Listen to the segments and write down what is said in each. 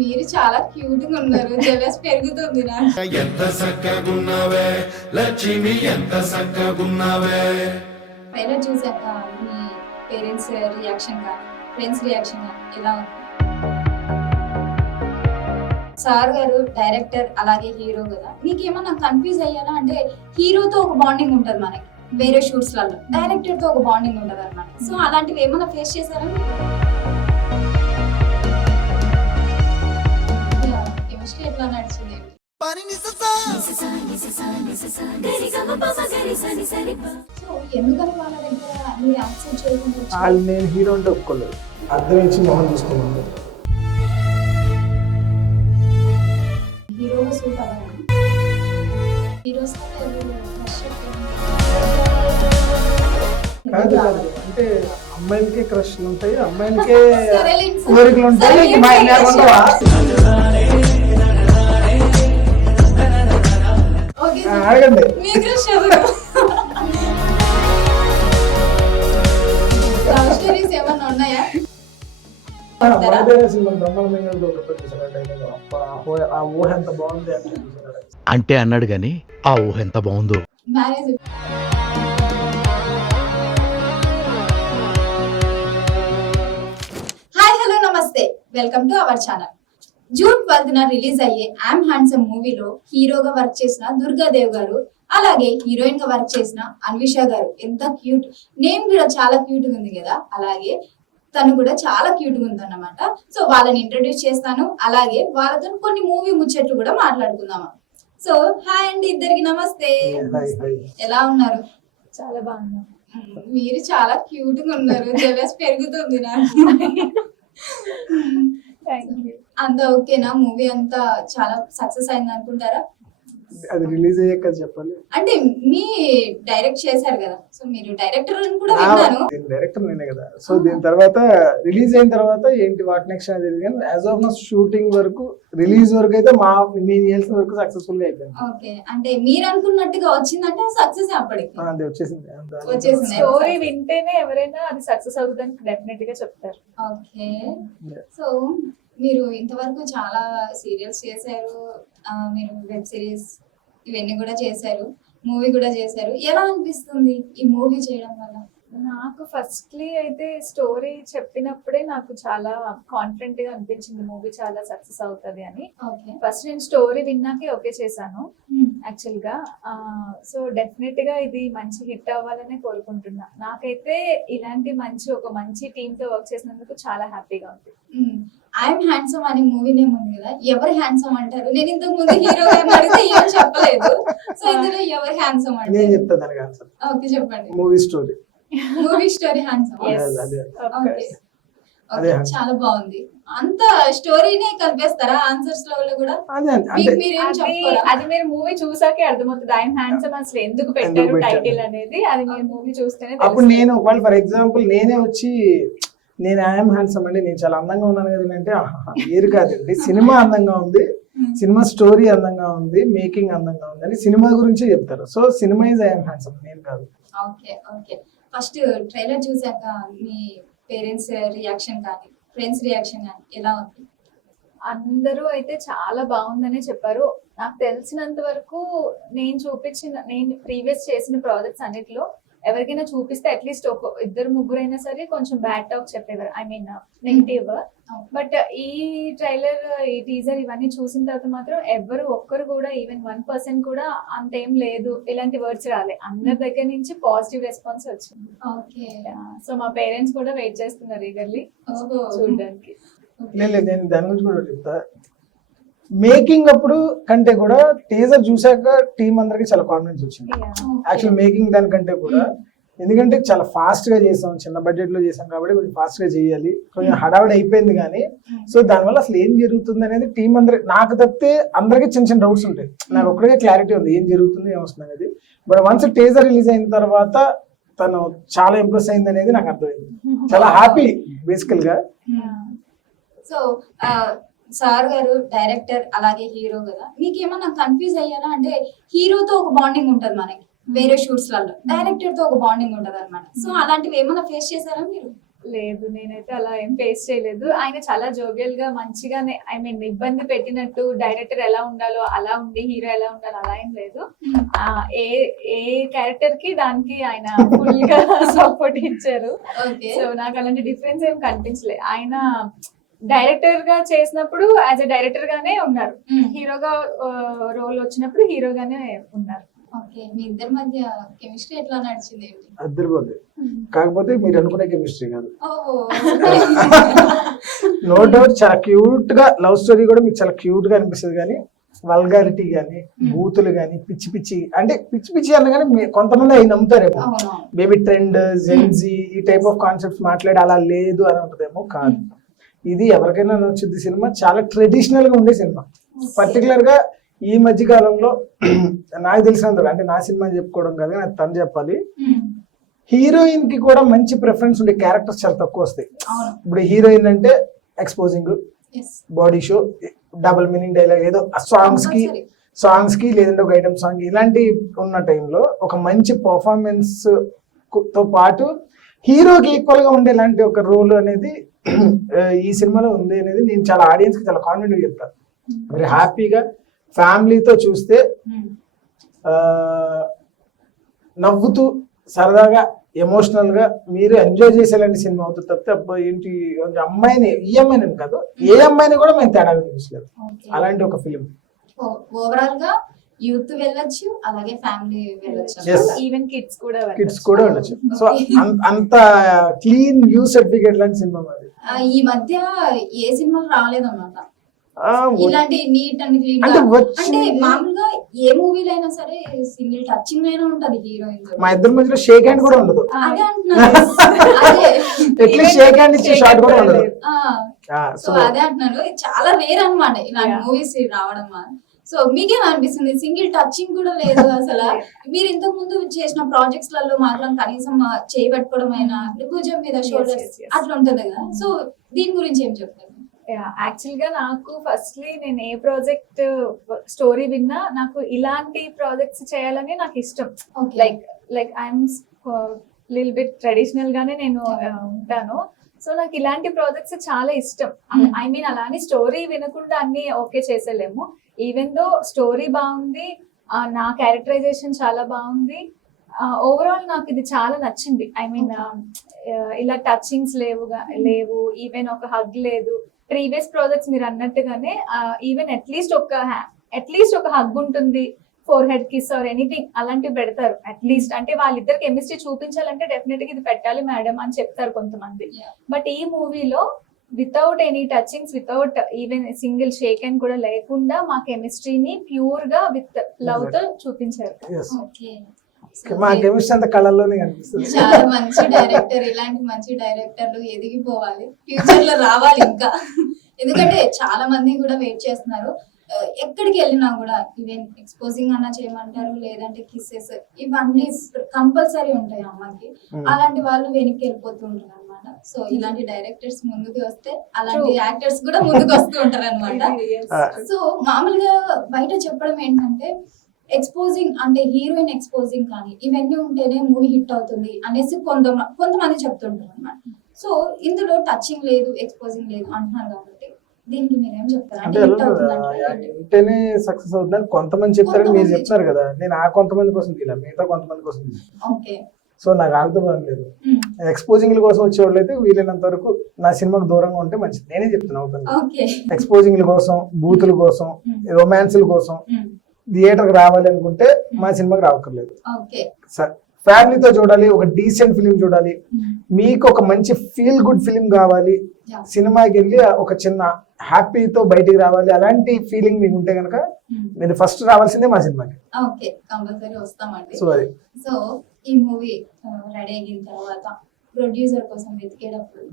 మీరు చాలా క్యూట్ గా ఉన్నారు. జెలస్ పెరుగుతుంది నాకు. ఎంత సక్కగున్నావే లక్ష్మి, ఎంత సక్కగున్నావే. ట్రైలర్ చూసాక మీ పేరెంట్స్ రియాక్షన్ కానీ ఫ్రెండ్స్ రియాక్షన్ కానీ ఎలా ఉంది? సార్ గారు డైరెక్టర్ అలాగే హీరో కదా, మీకు ఏమన్నా కన్ఫ్యూజ్ అయ్యారా? అంటే హీరోతో ఒక బాండింగ్ ఉంటుంది మనకి వేరే షూట్స్ లలో, డైరెక్టర్ తో ఒక బాండింగ్ ఉంటుంది అనమాట. సో అలాంటివి ఏమన్నా ఫేస్ చేశారా? కెమిస్ట్రీ ఎట్లా నడిచింది? సో ఎందుకని వాళ్ళ దగ్గర మీరు యాక్సెప్ట్ చేయకుండా వాళ్ళు నేను హీరో అంటే ఒప్పుకోలేదు, అర్థం ఇచ్చి మొహం చూసుకున్నాను. హీరోగా సూట్ అవ్వాలి. హీరోస్ కాదు కాదు, అంటే అమ్మాయిలకే క్రష్లు ఉంటాయి, అమ్మాయిలకే కోరికలు ఉంటాయి. మా ఇండియా ఉండవా? అడగండి. మీ క్రష్ ఎవరు? లవ్ స్టోరీస్ ఏమన్నా ఉన్నాయా? సినిమా బ్రహ్మాండంగా ఆ ఊహ ఎంత బాగుంది అంటే అన్నాడు గాని ఆ ఊహ ఎంత బాగుందో. Marriage hi hello namaste, welcome to our channel. June 12న రిలీజ్ అయ్యే ఐఎమ్ హ్యాండ్సమ్ మూవీలో హీరోగా వర్క్ చేసిన దుర్గాదేవ్ గారు, అలాగే హీరోయిన్ గా వర్క్ చేసిన అన్విష గారు. ఎంత క్యూట్, నేమ్ కూడా చాలా క్యూట్ గా ఉంది కదా, అలాగే తను కూడా చాలా క్యూట్ గా ఉంది అన్నమాట. సో వాళ్ళని ఇంట్రడ్యూస్ చేస్తాను, అలాగే వాళ్ళతో కొన్ని మూవీ ముచ్చట్లు కూడా మాట్లాడుకుందాము. సో హాయ్ అండి ఇద్దరికి, నమస్తే. ఎలా ఉన్నారు? చాలా బాగున్నాం. మీరు చాలా క్యూట్ గా ఉన్నారు. జెలస్ పెరుగుతుంది నాకు. అంతా ఓకేనా? మూవీ అంతా చాలా సక్సెస్ అయింది అనుకుంటారా? అది రిలీజ్ అయ్యాక చెప్పాలి. అంటే మీ డైరెక్ట్ చేశారు కదా, సో మీరు డైరెక్టర్ అని కూడా విన్నాను. డైరెక్టర్ నేనే కదా. సో దీని తర్వాత రిలీజ్ అయిన తర్వాత ఏంటి వాట్ నెక్స్ట్ అనేది కానీ యాజ్ ఆఫ్ నౌ షూటింగ్ వరకు, రిలీజ్ వరకు అయితే మేము చేసిన వరకు సక్సెస్ఫుల్ గా అయిపోయింది. ఓకే, అంటే మీరు అనుకున్నట్టుగా వచ్చిందంటే సక్సెస్ అప్పటికి అది వచ్చేసింది. స్టోరీ వింటేనే ఎవరైనా అది సక్సెస్ అవుతుందని డెఫినెట్ గా చెప్తారు. ఓకే, సో మీరు ఇంతవరకు చాలా సీరియల్స్ చేశారు, మీరు వెబ్ సిరీస్ ఇవన్నీ కూడా చేశారు, మూవీ కూడా చేశారు. ఎలా అనిపిస్తుంది ఈ మూవీ చేయడం వల్ల? నాకు ఫస్ట్లీ అయితే స్టోరీ చెప్పినప్పుడే నాకు చాలా కాన్ఫిడెంట్ గా అనిపించింది మూవీ చాలా సక్సెస్ అవుతుంది అని. ఫస్ట్ నేను స్టోరీ విన్నాకే ఓకే చేశాను యాక్చువల్ గా. సో డెఫినెట్ గా ఇది మంచి హిట్ అవ్వాలనే కోరుకుంటున్నా. నాకైతే ఇలాంటి ఒక మంచి టీమ్ తో వర్క్ చేసినందుకు చాలా హ్యాపీగా ఉంది. ఐఎమ్ హ్యాండ్సమ్ అనే మూవీ నేమ్ ఉంది కదా, ఎవరు హ్యాండ్సమ్ అంటారు? నేను ఇంతకు ముందు హీరో అడిగితే ఏం చెప్పలేదు. సో ఇందులో ఎవరు హ్యాండ్సమ్ అంటే నేను చెప్తా దానికి ఆన్సర్. ఓకే చెప్పండి. Movie story handsome. అదే చాలా బాగుంది. అంత స్టోరీనే కలిపేస్తారా ఆన్సర్స్ లో కూడా? అది మీరు మూవీ చూసాకే అర్థమవుతుంది ఐఎమ్ హ్యాండ్సమ్ అసలు ఎందుకు పెట్టారు టైటిల్ అనేది. అది మీరు మూవీ చూస్తేనే. అప్పుడు నేను ఒకవేళ ఫర్ ఎగ్జాంపుల్ నేనే వచ్చి నేను ఐఎమ్ హ్యాండ్సమ్ అండి, నేను చాలా అందంగా ఉన్నాను కదా అంటే ఏరు కాదండి. సినిమా అందంగా ఉంది, సినిమా స్టోరీ అందంగా ఉంది, మేకింగ్ అందంగా ఉంది అని సినిమా గురించే చెప్తారు. So cinema is I'm handsome, నేను కాదు. ఓకే ఓకే, ఫస్ట్ ట్రైలర్ చూసాక మీ పేరెంట్స్ రియాక్షన్ కానీ ఫ్రెండ్స్ రియాక్షన్ కానీ ఎలా ఉంది? అందరూ అయితే చాలా బాగుందనే చెప్పారు. నాకు తెలిసినంత వరకు నేను ప్రీవియస్ చేసిన ప్రాజెక్ట్స్ అన్నిటిలో ఎవరికైనా చూపిస్తే అట్లీస్ట్ ఒక ఇద్దరు ముగ్గురైనా సరే కొంచెం బ్యాడ్ టాక్ చెప్పేవారు, ఐ మీన్ నెగిటివ్. బట్ ఈ ట్రైలర్, ఈ టీజర్ ఇవన్నీ చూసిన తర్వాత మాత్రం ఒక్కరు కూడా ఈవెన్ 1% కూడా అంతేం లేదు ఇలాంటి వర్డ్స్ రాలే. అందరి దగ్గర నుంచి పాజిటివ్ రెస్పాన్స్ వచ్చింది. సో మా పేరెంట్స్ కూడా వెయిట్ చేస్తున్నారు ఈగర్లీ చూడడానికి. నేను దాని గురించి కూడా చెప్తా. మేకింగ్ అప్పుడు కంటే కూడా టీజర్ చూసాక టీం అందరికి చాలా కాన్ఫిడెన్స్ వచ్చింది. యాక్చువల్ మేకింగ్ దానికంటే కూడా, ఎందుకంటే చాలా ఫాస్ట్ గా చేసాం, చిన్న బడ్జెట్ లో చేసాం కాబట్టి కొంచెం ఫాస్ట్ గా చేయాలి, కొంచెం హడావిడి అయిపోయింది. కానీ సో దానివల్ల అసలు ఏం జరుగుతుంది అనేది టీం అందరికి, నాకు తప్పితే అందరికి చిన్న చిన్న డౌట్స్ ఉంటాయి, నాకు ఒక్కడికే క్లారిటీ ఉంది ఏం జరుగుతుంది ఏమొస్తుంది అనేది. బట్ వన్స్ టీజర్ రిలీజ్ అయిన తర్వాత తను చాలా ఇంప్రెస్ అయింది అనేది నాకు అర్థమైంది. చాలా హ్యాపీ బేసికల్ గా. సో సార్ గారు డైరెక్టర్ అలాగే హీరో కదా, మీకు ఏమన్నా కన్ఫ్యూజ్ అయ్యారా? అంటే హీరోతో ఒక బాండింగ్ ఉంటది మనకి వేరే షూట్స్ లలో, డైరెక్టర్ తో ఒక బాండింగ్ ఉంటది అనమాట. సో అలాంటివి ఏమన్నా ఫేస్ చేశారా మీరు? లేదు, నేనైతే అలా ఏం ఫేస్ చేయలేదు. ఆయన చాలా జోవియల్ గా మంచిగానే, ఐ మీన్ ఇబ్బంది పెట్టినట్టు డైరెక్టర్ ఎలా ఉండాలో అలా ఉండి, హీరో ఎలా ఉండాలో అలా ఏం లేదు. ఏ ఏ క్యారెక్టర్ కి దానికి ఆయన ఫుల్ గా సపోర్ట్ ఇచ్చారు. ఓకే సో నాకు అలాంటి డిఫరెన్స్ ఏం కనిపించలేదు. ఆయన డైరెక్టర్ గా చేసినప్పుడు యాజ్ ఎ డైరెక్టర్ గానే ఉన్నారు, హీరోగా రోల్ వచ్చినప్పుడు హీరోగానే ఉన్నారు. ఓకే మీ ఇద్దరి మధ్య కెమిస్ట్రీ ఎట్లా నడిచింది ఏంటి? అద్దరిపోద్ది. కాకపోతే మీరు అనుకునే కెమిస్ట్రీ కాదు. ఓహో నో డౌట్ చాలా క్యూట్ గా లవ్ స్టోరీ కూడా మీకు చాలా క్యూట్ గా అనిపిస్తుంది, కానీ వల్గారిటీ కానీ బూతులు కానీ పిచ్చి పిచ్చి అంటే పిచ్చి పిచ్చి అనగానే కొంతమంది అవి నమ్ముతారేమో, అవును బేబీ ట్రెండ్ జెన్జీ ఈ టైప్ ఆఫ్ కాన్సెప్ట్స్ మాట్లాడి అలా లేదు అని ఉంటుందేమో. కాదు, ఇది ఎవరికైనా నచ్చుద్ది సినిమా. చాలా ట్రెడిషనల్ గా ఉండే సినిమా. పర్టికులర్ గా ఈ మధ్య కాలంలో నాకు తెలిసినంత, అంటే నా సినిమా చెప్పుకోవడం కాదు, నాకు తను చెప్పాలి, హీరోయిన్ కి కూడా మంచి ప్రిఫరెన్స్ ఉండే క్యారెక్టర్స్ చాలా తక్కువ వస్తాయి. అవును ఇప్పుడు హీరోయిన్ అంటే exposing, yes body show, double meaning dialogue, ఏదో సాంగ్స్ కి లేదంటే ఒక ఐటమ్ సాంగ్ ఇలాంటి ఉన్న టైంలో ఒక మంచి పర్ఫార్మెన్స్ తో పాటు హీరోకి ఈక్వల్ గా ఉండే ఇలాంటి ఒక రోల్ అనేది ఈ సినిమాలో ఉంది అనేది నేను చాలా ఆడియన్స్ కి చాలా కాన్ఫిడెంట్ గా చెప్తాను. మరి హ్యాపీగా ఫ్యామిలీతో చూస్తే నవ్వుతూ సరదాగా ఎమోషనల్ గా మీరు ఎంజాయ్ చేసేలాంటి సినిమా అవుతుంది తప్పితే అబ్బాయి ఏంటి అమ్మాయిని ఈ అమ్మాయిని కాదు, ఏ అమ్మాయిని కూడా మేము తేడాగా చూసలేదు. అలాంటి ఒక ఫిలిం. ఓవరాల్ గా యూత్ వెళ్ళొచ్చు, అలాగే ఫ్యామిలీ వెళ్ళొచ్చు, Yes. ఈవెన్ కిడ్స్ కూడా కిడ్స్ కూడా వెళ్ళచ్చు. సో అంత క్లీన్ యూ సర్టిఫికేట్ లాంటి సినిమా మరి. ఈ మధ్య ఏ సినిమాలు రాలేదన్నమాట ఆ, ఇలాంటి నీట్ అండ్ క్లీన్ అంటే గా. వచ్చి- అంటే మామూలుగా ఏ మూవీలో అయినా సరే సింగిల్ టచింగ్ అయినా ఉంటది హీరోయిన్. మా ఇద్దరి మధ్యలో షేక్ హ్యాండ్ కూడా ఉండదు. అదే అంటున్నాను. అదే అట్లీస్ట్ షేక్ హ్యాండ్ ఇచ్చే షాట్ కూడా ఉండదు. సో అదే అంటున్నాను, చాలా రేర్ అన్నమాట ఇలాంటి మూవీస్ రావడం. సో మీకేం అనిపిస్తుంది? సింగిల్ టచింగ్ కూడా లేదు అసలు. మీరు ఇంతకు ముందు చేసిన ప్రాజెక్ట్స్ లలో మాత్రం కనీసం చేయబట్టుకోవడం అయినా భుజం మీద షోల్డర్స్ అట్లా ఉంటది కదా. సో దీని గురించి ఏం చెప్తారు? యాక్చువల్ గా నాకు ఫస్ట్లీ నేను ఏ ప్రాజెక్ట్ స్టోరీ విన్నా నాకు ఇలాంటి ప్రాజెక్ట్స్ చేయాలని నాకు ఇష్టం. Like I'm lil bit traditional గానే నేను ఉంటాను. సో నాకు ఇలాంటి ప్రాజెక్ట్స్ చాలా ఇష్టం. ఐ మీన్ అలానే స్టోరీ వినకుండా అన్ని ఓకే చేసేలేము. ఈవెన్ దో స్టోరీ బాగుంది, నా క్యారెక్టరైజేషన్ చాలా బాగుంది, ఓవరాల్ నాకు ఇది చాలా నచ్చింది. ఐ మీన్ ఇలా టచింగ్స్ లేవు, ఈవెన్ ఒక హగ్ లేదు. ప్రీవియస్ ప్రాజెక్ట్స్ మీరు అన్నట్టుగానే ఈవెన్ అట్లీస్ట్ ఒక హగ్ ఉంటుంది, four head kiss or anything అలాంటివి పెడతారు అట్లీస్ట్. అంటే వాళ్ళిద్దరు కెమిస్ట్రీ చూపించాలంటే డెఫినెట్ గా ఇది పెట్టాలి మేడం అని చెప్తారు కొంతమంది. బట్ ఈ మూవీలో without any touchings, without even single shake hand కూడా లేకుండా మా కెమిస్ట్రీని ప్యూర్ గా విత్ లవ్ తో చూపించారు. Yes. ఓకే మా కెమిస్ట్రీ అంత కళల్లోనే కనిపిస్తుంది. చాలా మంచి డైరెక్టర్. ఇలాంటి మంచి డైరెక్టర్లు ఎదిగిపోవాలి, ఫ్యూచర్ లో రావాలి ఇంకా. ఎందుకంటే చాలా మంది కూడా వెయిట్ చేస్తున్నారు. ఎక్కడికి వెళ్ళినా కూడా ఈవెన్ ఎక్స్పోజింగ్ అన్నా చేయమంటారు, లేదంటే కిస్సెస్ ఇవన్నీ కంపల్సరీ ఉంటాయి అమ్మాయికి. అలాంటి వాళ్ళు వెనక్కి వెళ్ళిపోతూ ఉంటారు అనమాట. సో ఇలాంటి డైరెక్టర్స్ ముందుకు వస్తే అలాంటి యాక్టర్స్ కూడా ముందుకు వస్తూ ఉంటారు అనమాట. సో మామూలుగా బయట చెప్పడం ఏంటంటే ఎక్స్పోజింగ్ అంటే హీరోయిన్ ఎక్స్పోజింగ్ కానీ ఇవన్నీ ఉంటేనే మూవీ హిట్ అవుతుంది అనేసి కొంతమంది చెప్తుంటారు అన్నమాట. సో ఇందులో టచింగ్ లేదు, ఎక్స్పోజింగ్ లేదు అంటున్నారు కాబట్టి దీనికి మీరేం చెప్తారు? అంటే హిట్ అవుతుంది ఉంటేనే సక్సెస్ అవుతుందని కొంతమంది చెప్తారని మీరు చెప్తారు కదా. నేను ఆ కొంతమంది కోసం తీలా, మిగతా కొంతమంది కోసం తీలా. ఓకే సో నాకు అర్థం లేదు. ఎక్స్పోజింగ్ కోసం వచ్చేవాళ్ళు అయితే వీలైనంత వరకు నా సినిమాకు దూరంగా ఉంటే మంచిది. నేనే చెప్తున్నా అవుతాను. ఓకే ఎక్స్పోజింగ్ కోసం, బూతుల కోసం, రొమాన్స్ల కోసం థియేటర్కి రావాలి అనుకుంటే మా సినిమాకి రావక్కర్లేదు. ఓకే ఫ్యామిలీతో చూడాలి, ఒక డీసెంట్ ఫిలిం చూడాలి, మీకు ఒక మంచి ఫీల్ గుడ్ ఫిలిం కావాలి, సినిమాకి వెళ్ళి ఒక చిన్న హ్యాపీతో బయటికి రావాలి, అలాంటి ఫీలింగ్ మీకు ఉంటే కనుక మీరు ఫస్ట్ రావాల్సిందే మా సినిమాకి. ఓకే కంపల్సరీ వస్తామండి. సో అది సో ఈ మూవీ రెడీ అయిన తర్వాత ప్రొడ్యూసర్ కోసం వెతికేటప్పుడు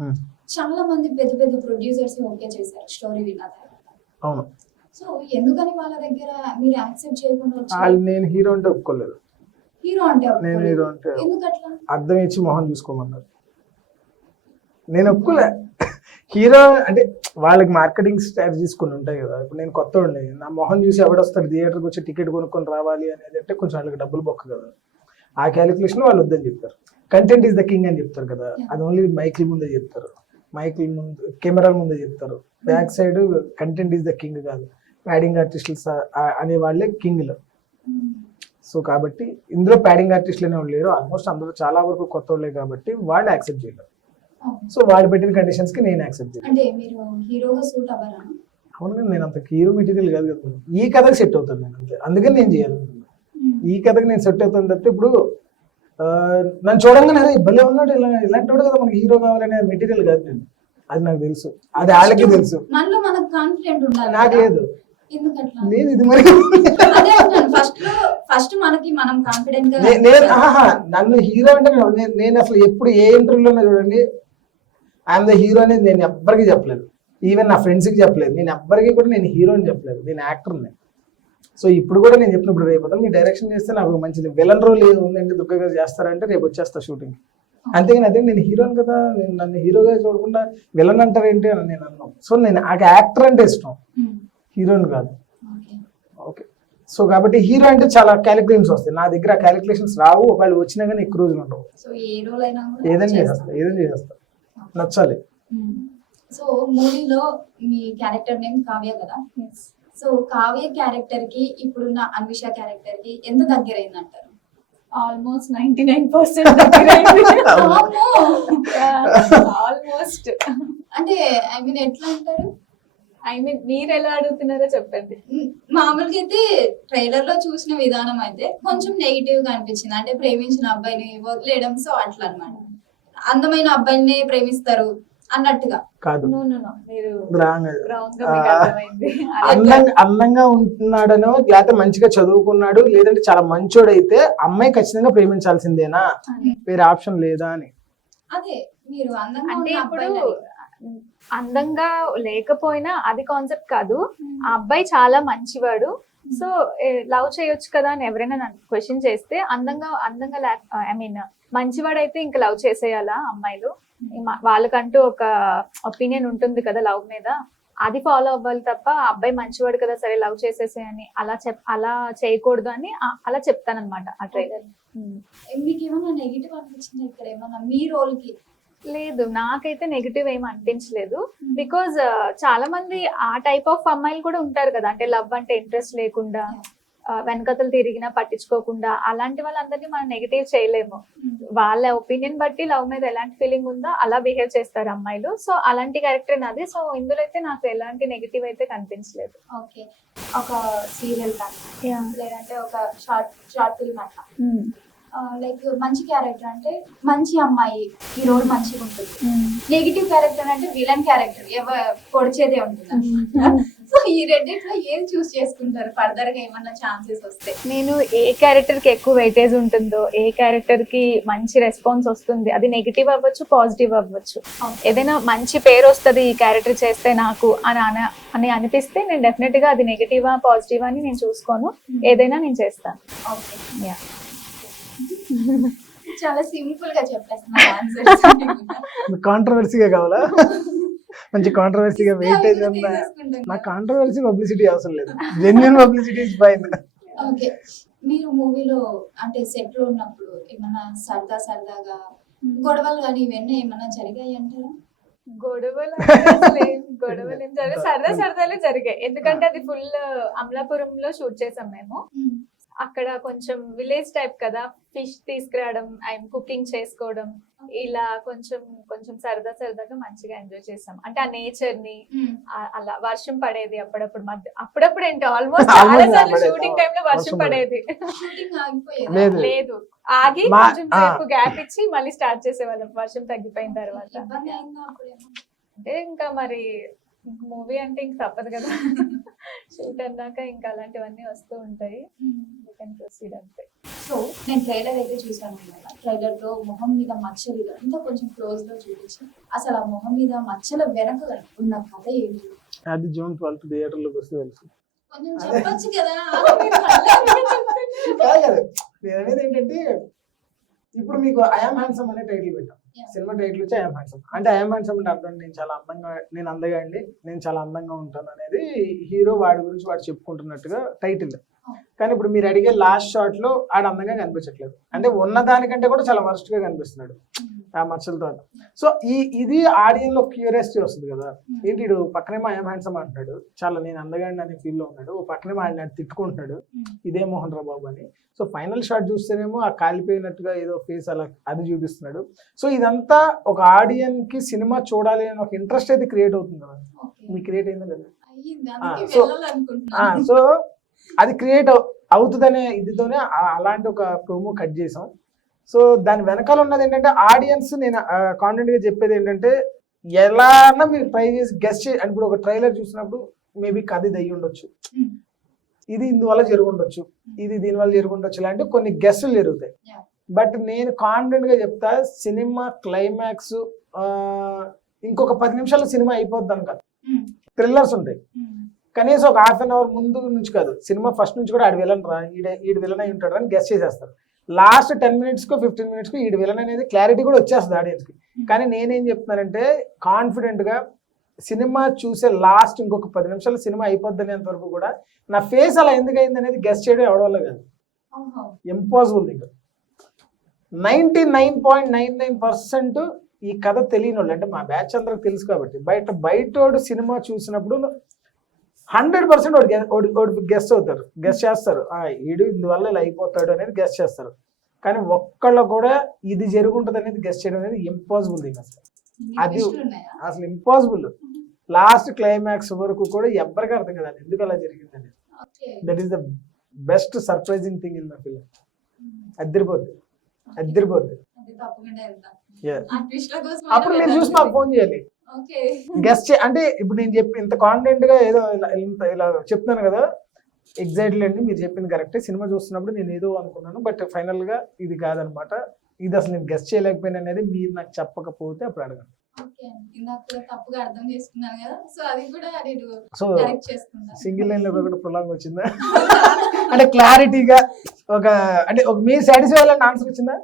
చాలా మంది పెద్ద పెద్ద ప్రొడ్యూసర్స్ ఓకే చేశారు స్టోరీ విన్న తర్వాత. అవును. సో ఎందుకని వాళ్ళ దగ్గర మీరు యాక్సెప్ట్ చేయకుండా వాళ్ళు నేను హీరో అంటే ఒప్పుకోలేదు. హీరో అంటే నేను హీరో అంటే ఎందుకట్లా? అర్థం ఇచ్చి మొహం చూసుకోమన్నారు. నేను ఒప్పుకోలే. హీరో అంటే వాళ్ళకి మార్కెటింగ్ స్ట్రాటజీస్ కొన్ని ఉంటాయి కదా. ఇప్పుడు నేను కొత్త ఉండే, నా మొహం చూసి ఎవడొస్తాడు థియేటర్కి వచ్చి టికెట్ కొనుక్కొని రావాలి అనేది అంటే కొంచెం వాళ్ళకి డబ్బులు బొక్క కదా. ఆ క్యాలిక్యులేషన్ వాళ్ళు వద్దని చెప్పారు. కంటెంట్ ఈస్ ద కింగ్ అని చెప్తారు కదా, Yeah. అది ఓన్లీ మైకిల్ ముందే చెప్తారు, మైకిల్ ముందు కెమెరాల ముందే చెప్తారు. Back side content is the king కాదు, ప్యాడింగ్ ఆర్టిస్టులు అనే వాళ్ళే కింగ్లు. సో కాబట్టి ఇందులో ప్యాడింగ్ ఆర్టిస్టులు అనేవాళ్ళు లేరు, ఆల్మోస్ట్ అందులో చాలా వరకు కొత్త వాళ్ళే కాబట్టి వాళ్ళు యాక్సెప్ట్ చేయలేరు. సో వాళ్ళు పెట్టిన కండిషన్స్ కి నేను యాక్సెప్ట్ చేయలేదు. అంటే మీరు హీరోగా సూట్ అవ్వరా? అవును, నేను అంత హీరో మెటీరియల్ కాదు కదా, ఈ కథకి సెట్ అవుతాను నేను అంతే, అందుకని నేను చేయాలనుకున్నాను. ఈ కథకి నేను సెట్ అవుతాను తప్పితే ఇప్పుడు నన్ను చూడంగానే అదే భలే ఉన్నాడు, ఇలాంటి వాడు కదా మనకి హీరో కావాలనే మెటీరియల్ కాదు నేను, అది నాకు తెలుసు, అది వాళ్ళకి తెలుసు, మనలో మనకు కాన్ఫిడెంట్ ఉండాలి నాకు కదా. లేదు. ఎందుకట్లా? లేదు ఇది మరి అదే అంటాను, ఫస్ట్ మనకి మనం కాన్ఫిడెంట్ గా నేను నన్ను హీరో అంటే నేను అసలు ఎప్పుడు ఏ ఇంటర్వ్యూలోనే చూడండి ఐఎమ్ ద హీరో అనేది నేను ఎవ్వరికి చెప్పలేదు, ఈవెన్ నా ఫ్రెండ్స్కి చెప్పలేదు, నేను ఎవ్వరికి కూడా నేను హీరో అని చెప్పలేదు, నేను యాక్టర్ని. సో ఇప్పుడు కూడా నేను చెప్పినప్పుడు రేపు మీ డైరెక్షన్ చేస్తే నాకు మంచిది, విలన్ రోల్ ఏది ఉందంటే దుర్గగా చేస్తారంటే రేపు వచ్చేస్తా షూటింగ్, అంతేగాని అదే నేను హీరోని కదా, నేను నన్ను హీరోగా చూడకుండా విలన్ అంటారు ఏంటి అని నేను అన్నాను. సో నేను నాకు యాక్టర్ అంటే ఇష్టం, హీరోని కాదు. ఓకే, సో కాబట్టి హీరో అంటే చాలా క్యాలిక్యులేషన్స్ వస్తాయి, నా దగ్గర ఆ క్యాలిక్యులేషన్స్ రావు, ఒకవేళ వచ్చినా కానీ ఎక్కువ రోజులు ఉండవు. సో ఏ రోల్ అయినా కూడా ఏదైనా చేస్తాం. చేసేస్తా నచ్చాలి. సో మూవీలో మీ క్యారెక్టర్ నేమ్ కావ్య కదా, సో కావ్య క్యారెక్టర్ కి ఇప్పుడున్న అన్విష క్యారెక్టర్ కి ఎంత దగ్గర అయింది అంటారు? Almost 99% almost. అంటే ఐ మీన్ ఎట్లా అంటారు? ఐ మీన్ మీరు ఎలా అడుగుతున్నారో చెప్పండి. మామూలుగా అయితే ట్రైలర్ లో చూసిన విధానం అయితే కొంచెం నెగిటివ్ గా అనిపించింది, అంటే ప్రేమించిన అబ్బాయిని వదిలేయడం, సో అట్లా అన్నమాట. అందమైన అబ్బాయిని ప్రేమిస్తారు అన్నట్టుగా కాదు, నో నో నో, మీరు రాంగ్. రాంగ్ గా మీకు అర్థమైంది. అందంగా ఉంటున్నాడనో లేకపోతే మంచిగా చదువుకున్నాడు లేదంటే చాలా మంచోడైతే అమ్మాయి ఖచ్చితంగా ప్రేమించాల్సిందేనా, వేరే ఆప్షన్ లేదా అని. అదే మీరు అందంగా అంటే ఉన్న ఇప్పుడు అబ్బాయిని అందంగా లేకపోయినా అది కాన్సెప్ట్ కాదు, ఆ అబ్బాయి చాలా మంచివాడు, సో లవ్ చేయొచ్చు కదా అని ఎవరైనా నన్ను క్వశ్చన్ చేస్తే అందంగా ఐ మీన్ మంచివాడైతే ఇంకా లవ్ చేసేయాలా అమ్మాయిలు, వాళ్ళకంటూ ఒక ఒపీనియన్ ఉంటుంది కదా లవ్ మీద, అది ఫాలో అవ్వాలి తప్ప ఆ అబ్బాయి మంచివాడు కదా సరే లవ్ చేసేసేయని అలా చేయకూడదు అని అలా చెప్తానన్నమాట ఆ ట్రైలర్. మీకు ఏమన్నా నెగిటివ్ అనిపించింది ఇక్కడ ఏమన్నా మీ రోల్ కి? లేదు, నాకైతే నెగిటివ్ ఏం అనిపించలేదు, బికాజ్ చాలా మంది ఆ టైప్ ఆఫ్ అమ్మాయిలు కూడా ఉంటారు కదా, అంటే లవ్ అంటే ఇంట్రెస్ట్ లేకుండా వెనకతలు తిరిగినా పట్టించుకోకుండా, అలాంటి వాళ్ళందరినీ మనం నెగిటివ్ చేయలేము, వాళ్ళ ఒపీనియన్ బట్టి లవ్ మీద ఎలాంటి ఫీలింగ్ ఉందో అలా బిహేవ్ చేస్తారు అమ్మాయిలు, సో అలాంటి క్యారెక్టర్ నాది, సో ఇందులో అయితే నాకు ఎలాంటి నెగిటివ్ అయితే కనిపించలేదు. ఓకే, ఒక సీరియల్ కానీ లేదంటే ఒక షార్ట్ ఫిల్మ్ అట్లా లైక్ మంచి క్యారెక్టర్ అంటే మంచి అమ్మాయి ఈ రోడ్ మంచిగా ఉంటుంది, నెగిటివ్ క్యారెక్టర్ అంటే విలన్ క్యారెక్టర్ పొడిచేదే ఉంటుంది. సో ఈ రెండిట్లో ఏది చూస్ చేసుకుంటారు ఫర్దర్ గా ఏమన్నా ఛాన్సెస్ వస్తే? నేను ఏ క్యారెక్టర్ కి ఎక్కువ వెయిటేజ్ ఉంటుందో, ఏ క్యారెక్టర్ కి మంచి రెస్పాన్స్ వస్తుంది, అది నెగిటివ్ అవ్వచ్చు పాజిటివ్ అవ్వచ్చు, ఏదైనా మంచి పేరు వస్తుంది ఈ క్యారెక్టర్ చేస్తే నాకు అని అనిపిస్తే నేను డెఫినెట్ గా అది నెగిటివా పాజిటివా అని నేను చూసుకోను, ఏదైనా నేను చేస్తాను. ఓకే, యా, చాలా సింపుల్ గా చెప్పేస్తున్నారు ఆన్సర్స్. కాంట్రవర్సీగా కావాలా? మంచి కాంట్రవర్సీగా వెయిటేజ్ ఉందా? నాకు కాంట్రవర్సీ పబ్లిసిటీ అవసరం లేదు, genuine publicity is fine. Okay, మీరు మూవీలో అంటే సెట్ లో ఉన్నప్పుడు ఏమన్నా సరదాగా గొడవలు కానీ ఇవన్నీ ఏమన్నా జరిగాయి అంటారా? గొడవలు ఏం జరిగాయి, సరదాలే జరిగాయి, ఎందుకంటే అది ఫుల్ అమలాపురంలో షూట్ చేసాం మేము. అక్కడ కొంచెం విలేజ్ టైప్ కదా, ఫిష్ తీసుకురావడం అండ్ కుకింగ్ చేసుకోవడం, ఇలా కొంచెం సరదాగా మంచిగా ఎంజాయ్ చేసాం, అంటే ఆ నేచర్ ని అలా. వర్షం పడేది అప్పుడప్పుడు ఏంటి ఆల్మోస్ట్ చాలా సార్లు షూటింగ్ టైమ్ లో వర్షం పడేది, లేదు ఆగి కొంచెం సేపు గ్యాప్ ఇచ్చి మళ్ళీ స్టార్ట్ చేసేవాళ్ళం వర్షం తగ్గిపోయిన తర్వాత. అంటే ఇంకా మరి మూవీ అంటే ఇంక తప్పదు కదా, షూట్ అన్నాక ఇంకా అలాంటివన్నీ వస్తూ ఉంటాయి. అంతే. సో నేను ట్రైలర్ అయితే చూసాను కదా, ట్రైలర్ లో మొహం మీద మచ్చలు ఇంకా కొంచెం క్లోజ్ లో చూపించి అసలు ఆ మొహం మీద మచ్చల వెనక ఉన్న కథ ఏంటి? అది జూన్ 12 థియేటర్లోకి వస్తే తెలుసు. కొంచెం చెప్పొచ్చు కదా. నేను అనేది ఏంటంటే ఇప్పుడు మీకు ఐఎమ్ హ్యాండ్సమ్ అనే టైటిల్ పెట్టాం, సినిమా టైటిల్ వచ్చి ఐఎమ్ హ్యాండ్సమ్ అంటే ఐఎమ్ హ్యాండ్సమ్ అంటే అర్థం నేను అందగా అండి, నేను చాలా అందంగా ఉంటాను అనేది హీరో వాడి గురించి వాడు చెప్పుకుంటున్నట్టుగా టైటిల్. కానీ ఇప్పుడు మీరు అడిగే లాస్ట్ షాట్ లో ఆడ అందంగా కనిపించట్లేదు, అంటే ఉన్న దానికంటే కూడా చాలా వర్స్ట్ గా కనిపిస్తున్నాడు ఆ మచ్చలతో. సో ఇది ఆడియన్స్ లో క్యూరియాసిటీ వస్తుంది కదా, ఏంటి వీడు పక్కనేమో ఐఎమ్ హ్యాండ్సమ్ అంటున్నాడు, చాలా నేను అందగాడిని అనే ఫీల్ లో ఉన్నాడు, ఓ పక్కనేమో ఆయన తిట్టుకుంటున్నాడు ఇదే మోహన్ రావు బాబు అని. సో ఫైనల్ షాట్ చూస్తేనేమో ఆ కాలిపోయినట్టుగా ఏదో ఫేస్ అలా అది చూపిస్తున్నాడు. సో ఇదంతా ఒక ఆడియన్స్ కి సినిమా చూడాలి అని ఒక ఇంట్రెస్ట్ అయితే క్రియేట్ అవుతుంది కదా, మీకు క్రియేట్ అయిందా లేదా? సో అది క్రియేట్ అవుతుందనే ఇదితోనే అలాంటి ఒక ప్రోమో కట్ చేసాం. సో దాని వెనకాల ఉన్నది ఏంటంటే ఆడియన్స్, నేను కాన్ఫిడెంట్ గా చెప్పేది ఏంటంటే ఎలా అన్నా మీరు ట్రై చేసి గెస్ట్ చేసి, ఇప్పుడు ఒక ట్రైలర్ చూసినప్పుడు మేబీ కథ ఇది అయ్యి ఉండొచ్చు, ఇది ఇందువల్ల జరుగుండొచ్చు, ఇది దీనివల్ల జరుగుండొచ్చు, ఇలాంటి కొన్ని గెస్టులు జరుగుతాయి. బట్ నేను కాన్ఫిడెంట్ గా చెప్తా, సినిమా క్లైమాక్స్ ఇంకొక 10 నిమిషాల్లో సినిమా అయిపోద్ది అని కాదు, థ్రిల్లర్స్ ఉంటాయి. కనీసం ఒక హాఫ్ అన్ అవర్ ముందు నుంచి కాదు, సినిమా ఫస్ట్ నుంచి కూడా ఆడి విలన్ రా, ఈడు విలన్ అయి ఉంటాడు అని గెస్ట్ చేసేస్తారు. లాస్ట్ 10 minutes కో 15 minutes కో ఈడు విలన్ అనేది క్లారిటీ కూడా వచ్చేస్తుంది ఆడియన్స్ కి. కానీ నేనేం చెప్తున్నానంటే కాన్ఫిడెంట్ గా సినిమా చూసే లాస్ట్ ఇంకొక 10 నిమిషాలు సినిమా అయిపోద్ది అనేంత వరకు కూడా నా ఫేస్ అలా ఎందుకు అయింది అనేది గెస్ట్ చేయడం ఎవడ వల్ల కాదు, ఇంపాసిబుల్. ఇంకా 99.99% ఈ కథ తెలియని వాళ్ళు, అంటే మా బ్యాచ్ అందరికి తెలుసు కాబట్టి, బయటోడు సినిమా చూసినప్పుడు 100% వాడు గెస్ట్ అవుతారు, గెస్ట్ చేస్తారు, ఈడు ఇందువల్ల ఇలా అయిపోతాడు అనేది గెస్ట్ చేస్తారు. కానీ ఒక్కళ్ళు కూడా ఇది జరుగుంటది అనేది గెస్ట్ చేయడం అనేది ఇంపాసిబుల్ థింగ్ అసలు, అది అసలు ఇంపాసిబుల్. లాస్ట్ క్లైమాక్స్ వరకు కూడా ఎవరికి అర్థం కదా ఎందుకు అలా జరిగింది అనేది. That is the best surprising thing in the film. అదిరిపోద్ది. అప్పుడు మీరు చూసి మాకు ఫోన్ చేయాలి, గెస్ట్ అంటే ఇప్పుడు నేను చెప్పి ఇంత కాన్ఫిడెంట్ గా ఏదో ఇలా చెప్తున్నాను కదా, ఎగ్జాక్ట్లీ అండి మీరు చెప్పింది కరెక్టే. సినిమా చూస్తున్నప్పుడు నేను ఏదో అనుకున్నాను, బట్ ఫైనల్ గా ఇది కాదనమాట, ఇది అసలు నేను గెస్ట్ చేయలేకపోయినా అనేది మీరు నాకు చెప్పకపోతే అప్పుడు అడగండి. సో సింగిల్ లైన్ లో కూడా ప్రొలాంగ్ వచ్చిందా అంటే క్లారిటీగా ఒక అంటే ఒక మీరు సాటిస్ఫై అవ్వాలని ఆన్సర్ వచ్చిందా?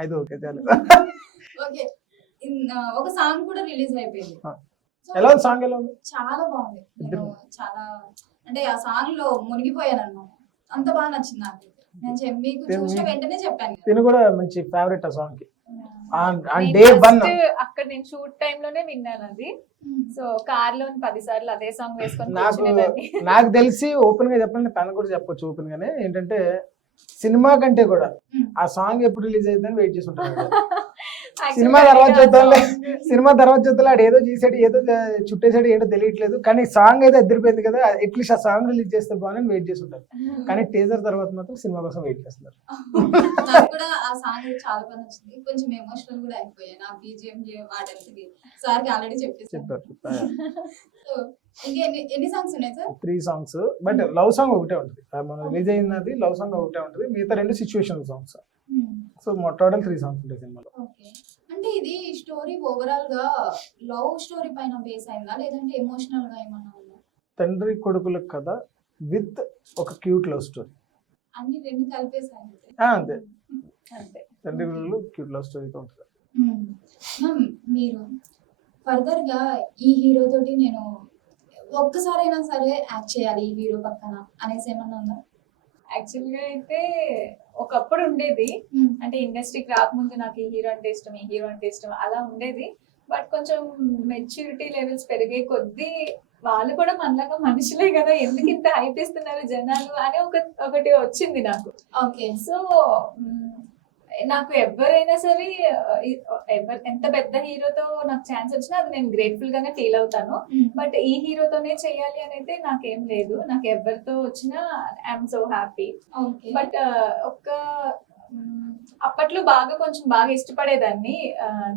అయితే ఓకే చాలు. ఒక సాంగ్ కూడా రిలీజ్ అయిపోయింది. ఎలా ఉంది సాంగ్? ఎలా ఉంది? చాలా బాగుంది. నేను చాలా అంటే ఆ సాంగ్ లో మునిగిపోయాను అన్నమాట, అంత బాగా నచ్చింది నాకు. నేను మీకు చూసిన వెంటనే చెప్పాను. తిను కూడా మంచి ఫేవరెట్ ఆ సాంగ్ కి. డే 1 అక్కడ నేను షూట్ టైం లోనే విన్నాను అది. సో కార్ లో 10 సార్లు అదే సాంగ్ వేసుకొని నాకు తెలిసి ఓపెన్ గా చెప్పండి, తను కూడా చెప్పొచ్చు ఓపెన్ గానే, ఏంటంటే సినిమా కంటే కూడా ఆ సాంగ్ ఎప్పుడు రిలీజ్ అవుతుందని వెయిట్ చేసి ఉంటాను. సినిమా తర్వాత చూద్దాం ఆడు ఏదో చేసాడు, ఏదో చుట్టేసాడు, ఏదో తెలియట్లేదు, కానీ సాంగ్ అయితే అదిరిపోయింది కదా, అట్లీస్ట్ ఆ సాంగ్ రిలీజ్ చేస్తే బాగుందని వెయిట్ చేసి ఉంటారు. కానీ టీజర్ తర్వాత మాత్రం సినిమా కోసం వెయిట్ చేస్తున్నారు. నాకు కూడా ఆ సాంగ్ చాలా బాగా నచ్చింది, కొంచెం ఎమోషనల్ కూడా అయిపోయాను. నా బీజిఎం వాడేసి సార్కి ఆల్రెడీ చెప్పారు. ఎన్ని సాంగ్స్ ఉన్నాయి sir? 3 songs, but love song ఒకటే ఉంటుంది. మనం రిలీజ్ అయినది లవ్ సాంగ్ ఒకటే ఉంటుంది, మిగతా 2 situation songs. So total 3 songs ఉంటాయి సినిమాలో. అంటే ఇది స్టోరీ ఓవరాల్ గా లవ్ స్టోరీ పైన బేస్ అయిందా లేదంటే ఎమోషనల్ గా ఏమన్నా ఉందా? తండ్రి కొడుకుల కథ విత్ ఒక క్యూట్ లవ్ స్టోరీ, అన్ని రెండు కలిపేసాయి. అంతే, తండ్రి కొడుకులు క్యూట్ లవ్ స్టోరీతో ఉంటుంది. మీరు ఫర్దర్ గా ఈ హీరో తోటి నేను ఒక్కసారైనా సరే యాక్ట్ చేయాలి ఈ హీరో పక్కన అనేసి ఏమన్నా ఉందా? యాక్చువల్ గా అయితే ఒకప్పుడు ఉండేది, అంటే ఇండస్ట్రీకి రాకముందు నాకు ఈ హీరో అంటే ఇష్టం, ఈ హీరో అంటే ఇష్టం అలా ఉండేది. బట్ కొంచెం మెచ్యూరిటీ లెవెల్స్ పెరిగే కొద్దీ వాళ్ళు కూడా మనలాగా మనుషులే కదా, ఎందుకు ఇంత హైప్ ఇస్తున్నారు జనాలు అని ఒకటి వచ్చింది నాకు. ఓకే. సో నాకు ఎవరైనా సరే ఎంత పెద్ద హీరోతో నాకు ఛాన్స్ వచ్చినా అది నేను గ్రేట్ఫుల్ గానే ఫీల్ అవుతాను. బట్ ఈ హీరోతోనే చెయ్యాలి అనేది నాకేం లేదు, నాకు ఎవరితో వచ్చినా ఐఎమ్ సో హ్యాపీ. బట్ అప్పట్లో కొంచెం బాగా ఇష్టపడేదాన్ని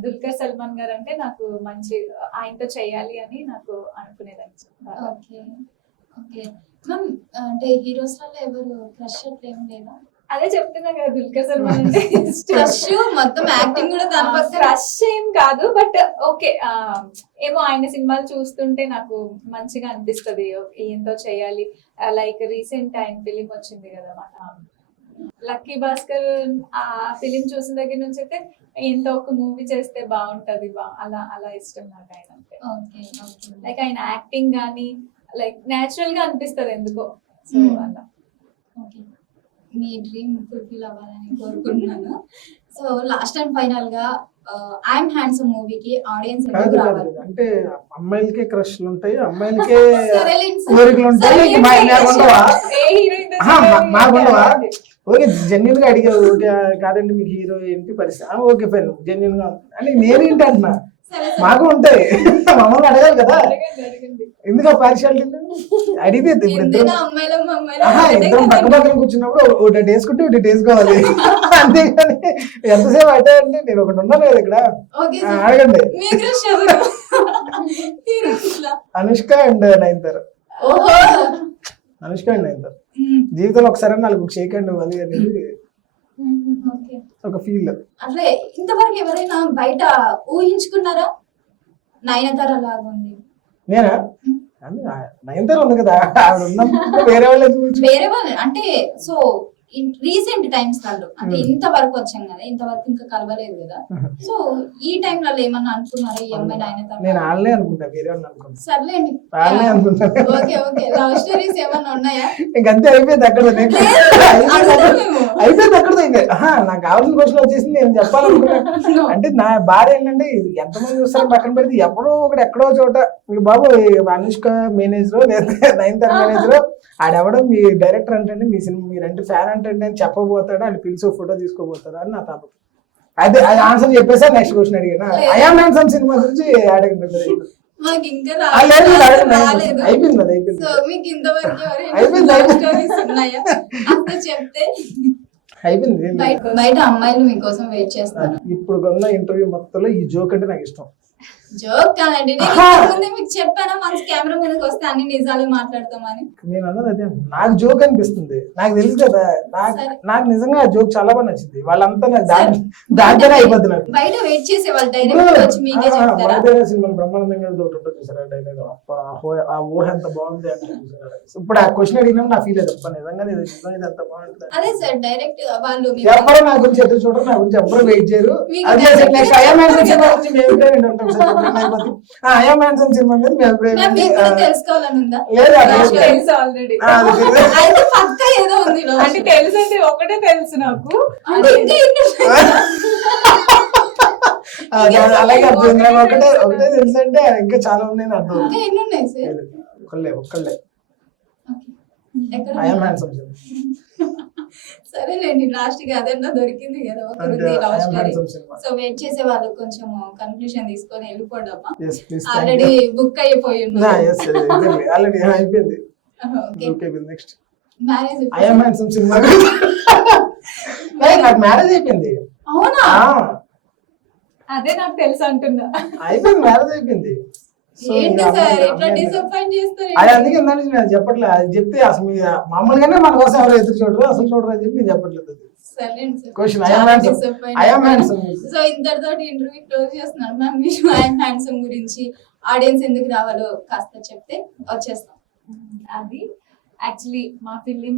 దుల్కర్ సల్మాన్ గారు అంటే, నాకు మంచి ఆయనతో చెయ్యాలి అని నాకు అనుకునేదాన్ని. అంటే హీరోస్ వల్ల ఎవరు క్రష్ అట్లా ఏం లేదా? అదే చెప్తున్నా కదా, దుల్కర్ సల్మాన్ అంటే మొత్తం యాక్టింగ్ కూడా క్రష్ ఏం కాదు, బట్ ఓకే ఏమో ఆయన సినిమాలు చూస్తుంటే నాకు మంచిగా అనిపిస్తుంది ఈయనతో చేయాలి. లైక్ రీసెంట్ ఆయన ఫిలిం వచ్చింది కదా మన లక్కీ భాస్కర్, ఆ ఫిలిం చూసిన దగ్గర నుంచి అయితే ఈయనతో ఒక మూవీ చేస్తే బాగుంటది, అలా ఇష్టం నాకు ఆయన అంటే. లైక్ ఆయన యాక్టింగ్ గానీ లైక్ నేచురల్ గా అనిపిస్తుంది ఎందుకో. సో అలా ఓకే, మీ డ్రీమ్ ఫుల్ఫిల్ అవ్వాలని కోరుకుంటున్నాను. సో లాస్ట్ అండ్ ఫైనల్ గా ఐఎమ్ హ్యాండ్సమ్ మూవీకి ఆడియన్స్ కాదు ఎందుకు కాదు రావాలి? అంటే అమ్మాయిలకే క్రష్లు ఉంటాయి, అమ్మాయిలకే సరేలేండి సార్. కోరికలు ఉంటాయి, సరేలేండి మాకుండవా? ఏ హీరోయిన్ మాకుండవా? ఓకే, జెన్యున్ గా అడిగావు. ఓకే కాదండి మీకు హీరో ఏంటి పరిస్థితి, ఓకే ఫైన్, జెన్యున్ గా అంటే నేనేంటి అంటున్నా, సరే సార్. మాకు ఉంటాయి, మమ్మల్ని అడగాలి కదా, అడగండి. ఎందుకు పార్షాలిటీ అడిగితే ఇప్పుడు ఇద్దరు ఎంతైనా అమ్మాయిలం ఇద్దరం పక్క పక్కన కూర్చున్నప్పుడు ఒకటి వేసుకుంటే ఒకటి వేసుకోవాలి, అంతేగాని ఎంతసేపు అంటే అంటే నేను ఒకటి ఉన్నాను కదా ఇక్కడ. ఓకే ఆ, సార్. అడగండి. మీ క్రష్ ఎవరు? హీరోయిన్స్ లో. అనుష్క అండ్ నయనతార. ఓహో. అనుష్క అండ్ నయనతార జీవితంలో ఒకసారి నాకు షేక్ హ్యాండ్ ఇవ్వాలి అనేది ఓకే. ఒక ఫీల్. అట్లే ఇంతవరకు ఎవరైనా బయట ఊహించుకున్నారా నయనతార లాగా ఉంది? నేనా అని నయనతార ఉంది కదా, ఆవిడ ఉన్నప్పుడు వేరే వాళ్ళు ఎందుకు ఊహించు- వేరే వాళ్ళు అంటే సో రీసెంట్ టైమ్స్ వాళ్ళు అంటే ఇంతవరకు వచ్చాం కదా, ఇంతవరకు ఇంకా కలవలేదు కదా, సో ఈ టైంలలో ఏమన్నా అనుకున్నారా ఈ అమ్మాయి నయనతార? నేను వాళ్ళే అనుకుంటా, వేరే వాళ్ళు అనుకుంటా, సర్లేండి. వాళ్ళే అనుకుంటా. ఓకే ఓకే, లవ్ స్టోరీస్ ఏమన్నా ఉన్నాయా? ఇంకంతే అయిపోయింది అక్కడ, అడుగుతాం మేము. అయిపోయింది అక్కడతో. ఇంకా నాకు కావాల్సిన క్వశ్చన్ వచ్చేసింది, నేను చెప్పాలనుకున్నా. అంటే నా భార్య ఏంటంటే ఇది ఎంతమంది చూస్తారో పక్కన పెడితే ఎప్పుడో ఒకటి ఎక్కడో చోట మీకు బాబు అనుష్క మేనేజర్ లేదా నయనతార మేనేజర్ ఆడెవడో మీ డైరెక్టర్ అంటే మీ సినిమా మీరంటే ఫ్యాన్ అంటే అని చెప్పబోతాడా, అని పిలిచి ఫోటో తీసుకోబోతాడా అని నా తాపత్రయం. అదే అది ఆన్సర్ చెప్పేసా నెక్స్ట్ క్వశ్చన్ అడిగాను. ఐఎమ్ హ్యాండ్సమ్ సినిమా గురించి అడగండి. మాకు ఇంకా అయిపోయింది అది అయిపోయింది. సో మీకు ఇంతవరకు అయిపోయింది, లవ్ అయిపోయింది. స్టోరీస్ ఉన్నాయా అంత చెప్తే. అయిపోయింది. బయట అమ్మాయిలు మీకోసం వెయిట్ చేస్తారు. ఇప్పుడు కొన్న ఇంటర్వ్యూ మొత్తంలో ఈ జోక్ అంటే నాకు ఇష్టం. జోక్ కాదండి, నేను ఇంతకు ముందే మీకు చెప్పానా మంచి కెమెరా మీదకి వస్తే అన్ని నిజాలు మాట్లాడతామని. నేను అన్నది అదే, నాకు జోక్ అనిపిస్తుంది, నాకు తెలుసు కదా, నాకు నిజంగా ఆ జోక్ చాలా బాగా నచ్చింది. వాళ్ళంతా నాకు దాంట్లోనే అయిపోద్ది నాకు. బయట వెయిట్ చేసే వాళ్ళు డైరెక్ట్ వచ్చి మీకే చెప్తారా? సినిమా బ్రహ్మానందం గారి ఒకటి ఉంటుంది చూసారా డైలాగ్, ఆ ఊహ ఎంత బాగుంది అంటే చూసారా. ఇప్పుడు ఆ క్వశ్చన్ అడిగినా నా ఫీల్ అయితే నిజంగా నిజంగా ఇది ఎంత బాగుంటుంది. అదే సార్, డైరెక్ట్ వాళ్ళు ఎవరు నా గురించి ఎదురు చూడరు, నా గురించి ఎవరు వెయిట్ చేయరు. మీకు అదే నెక్స్ట్ ఐఎమ్ హ్యాండ్సమ్ సినిమా గురించి మేము ఎప్పుడైనా ఉంటాం సార్. ఐఎమ్ హ్యాండ్సమ్ సినిమా మీద మేము మ్యామ్ మీకు కూడా తెలుసుకోవాలని ఉందా? లేదు అది Last లేదు. తెలుసు ఆల్రెడీ. అయితే పక్కా ఏదో ఉంది లోపల. అంటే తెలుసు అంటే ఒకటే తెలుసు నాకు. అంటే ఇంకా ఎన్ని ఉన్నాయి? అలాగే అర్థం నాకు ఒకటే తెలుసు అంటే ఇంకా చాలా ఉన్నాయి అర్థం. ఇంకా ఎన్ని ఉన్నాయి సార్? ఒక్కళ్ళే ఓకే. ఎక్కడ ఐఎమ్ ఉన్నాయి? హ్యాండ్సమ్ సినిమా సరేలేండి, లాస్ట్ గా అదన్నా దొరికింది కదా అంటే ఒకరుంది లవ్ ఐఎమ్ స్టోరీ. హ్యాండ్సమ్ సినిమా. సో వెయిట్ చేసే వాళ్ళు కొంచెం కన్క్లూషన్ తీసుకొని వెళ్ళిపోవడమ్మా. Yes, please, thank already you. Book అయిపోయి ఆల్రెడీ అయిపోయింది. Okay. Okay next marriage I am handsome సినిమా నాకు మ్యారేజ్ అయిపోయింది. అవునా? అదే నాకు తెలుసు అంటున్నా. అయిపోయింది, మ్యారేజ్ అయిపోయింది. So, ఏంటి ఇంకా సార్ అమ్మాయి- ఇట్లా అమ్మాయి- డిసప్పాయింట్ చేస్తారు? అది అందుకే ఇందాక నేను చెప్పట్లే, అది చెప్తే అసలు మీ మామూలుగానే మన కోసం ఎవరు ఎదురు చూడరు, అసలు చూడరు అని చెప్పి నేను చెప్పట్లేదు. సరేండి సార్. Question, I చాలా am handsome. disappoint I am అయ్యాను. handsome. సో ఇంతటితో ఇంటర్వ్యూ క్లోజ్ చేస్తున్నాను మ్యామ్. మీరు ఐఎమ్ హ్యాండ్సమ్ గురించి ఆడియన్స్ ఎందుకు రావాలో కాస్త చెప్తే వచ్చేస్తాం. అది యాక్చువల్లీ మా ఫిలిం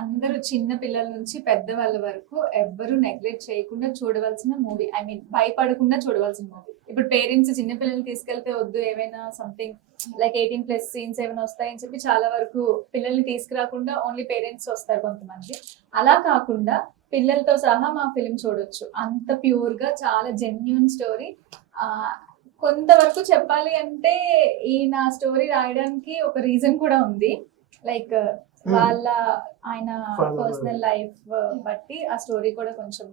అందరూ చిన్న పిల్లల నుంచి పెద్దవాళ్ళ వరకు ఎవ్వరూ నెగ్లెక్ట్ చేయకుండా చూడవలసిన మూవీ. ఐ మీన్ భయపడకుండా చూడవలసిన మూవీ. ఇప్పుడు పేరెంట్స్ చిన్న పిల్లల్ని తీసుకెళ్తే వద్దు, ఏమైనా సంథింగ్ లైక్ 18+ సీన్స్ ఏమైనా వస్తాయని చెప్పి చాలా వరకు పిల్లల్ని తీసుకురాకుండా ఓన్లీ పేరెంట్స్ వస్తారు కొంతమంది. అలా కాకుండా పిల్లలతో సహా మా ఫిలిం చూడొచ్చు. అంత ప్యూర్ గా చాలా జెన్యున్ స్టోరీ. కొంతవరకు చెప్పాలి అంటే ఈ నా స్టోరీ రాయడానికి ఒక రీజన్ కూడా ఉంది. లైక్ వాళ్ళ ఆయన పర్సనల్ లైఫ్ బట్టి ఆ స్టోరీ కూడా కొంచెం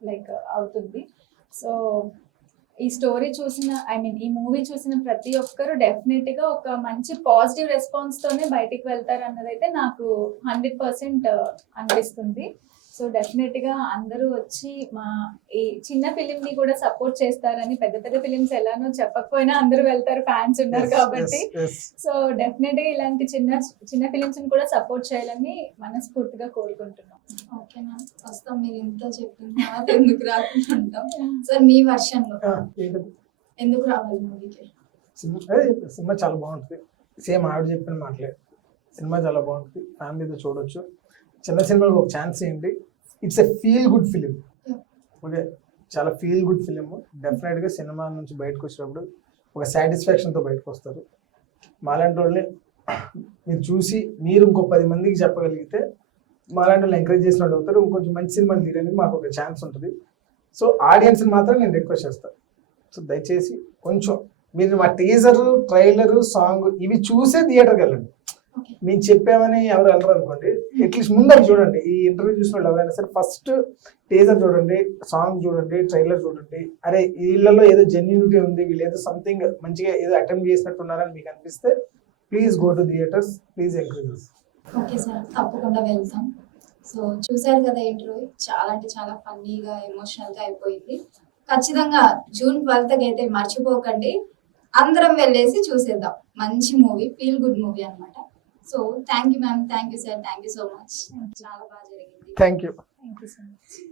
లైక్ అవుతుంది. సో ఈ స్టోరీ చూసిన ఈ మూవీ చూసిన ప్రతి ఒక్కరు డెఫినెట్ గా ఒక మంచి పాజిటివ్ రెస్పాన్స్ తోనే బయటికి వెళ్తారు అన్నదైతే నాకు 100% అనిపిస్తుంది. సో డెఫినెట్ గా అందరూ వచ్చి మా ఈ చిన్న ఫిలిం ని కూడా సపోర్ట్ చేస్తారని. పెద్ద పెద్ద ఫిలిమ్స్ ఎలానో చెప్పకపోయినా అందరూ వెళ్తారు, ఫ్యాన్స్ ఉన్నారు కాబట్టి. సో డెఫినెట్ గా ఇలాంటి చిన్న చిన్న ఫిలిమ్స్ ని కూడా సపోర్ట్ చేయాలని మనస్ఫూర్తిగా కోరుకుంటున్నాం. ఓకే మ్యామ్, వస్తాం. మీరు ఇంత చెప్పిన తర్వాత ఎందుకు రాకుండా ఉంటాం సార్? మీ వర్షన్ లో ఎందుకు రావాలి మూవీకి? సినిమా చాలా బాగుంటుంది. సేమ్ ఆవిడ చెప్పిన మాటలే, సినిమా చాలా బాగుంటుంది, ఫ్యామిలీతో చూడొచ్చు. చిన్న సినిమాలకు ఒక ఛాన్స్ ఇవ్వండి. It's a feel good film. Okay, చాలా ఫీల్ గుడ్ ఫిలిం. డెఫినెట్గా సినిమా నుంచి బయటకు వచ్చినప్పుడు ఒక సాటిస్ఫాక్షన్తో బయటకు వస్తారు. మాలాంటి వాళ్ళని మీరు చూసి మీరు ఇంకో 10 మందికి చెప్పగలిగితే మాలాంటి వాళ్ళు ఎంకరేజ్ చేసిన వాళ్ళు అవుతారు. ఇంకొంచెం మంచి సినిమాలు తీయడానికి మాకు ఒక ఛాన్స్ ఉంటుంది. సో ఆడియన్స్ని మాత్రం నేను రిక్వెస్ట్ చేస్తాను. సో దయచేసి కొంచెం మీరు మా టీజర్, ట్రైలర్, సాంగ్ ఇవి చూసే థియేటర్కి వెళ్ళండి. Okay. మేము చెప్పామని ఎవరు వెళ్ళరు అనుకోండి, అట్లీస్ట్ ముందర చూడండి. ఈ ఇంటర్వ్యూ చూసిన వాళ్ళు ఎవరైనా సరే ఫస్ట్ టీజర్ చూడండి, సాంగ్ చూడండి, ట్రైలర్ చూడండి. అరే వీళ్ళలో ఏదో జెన్యూనిటీ ఉంది, వీళ్ళు ఏదో సంథింగ్ మంచిగా ఏదో అటెంప్ట్ చేసినట్టున్నారని మీకు అనిపిస్తే please go to theatres, please encourage. Okay sir, తప్పకుండా వెళ్తాం. సో చూసారు కదా ఇంటర్వ్యూ, చాలా అంటే చాలా ఫన్నీగా ఎమోషనల్గా అయిపోయింది. ఖచ్చితంగా జూన్ 12th అయితే మర్చిపోకండి, అందరం వెళ్ళేసి చూసేద్దాం. మంచి మూవీ, ఫీల్ గుడ్ మూవీ అన్నమాట. So thank you ma'am, thank you sir, thank you so much. చాలా బాగా జరిగింది. Thank you. Thank you so much.